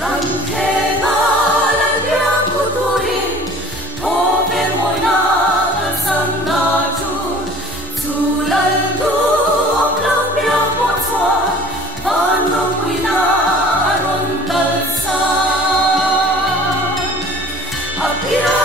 rằng thế ngã là tiếng của tôi thô bên môi na thân sân na chun dù lần tu ông lăng bia một xóa van nông quy na ron tal sa apira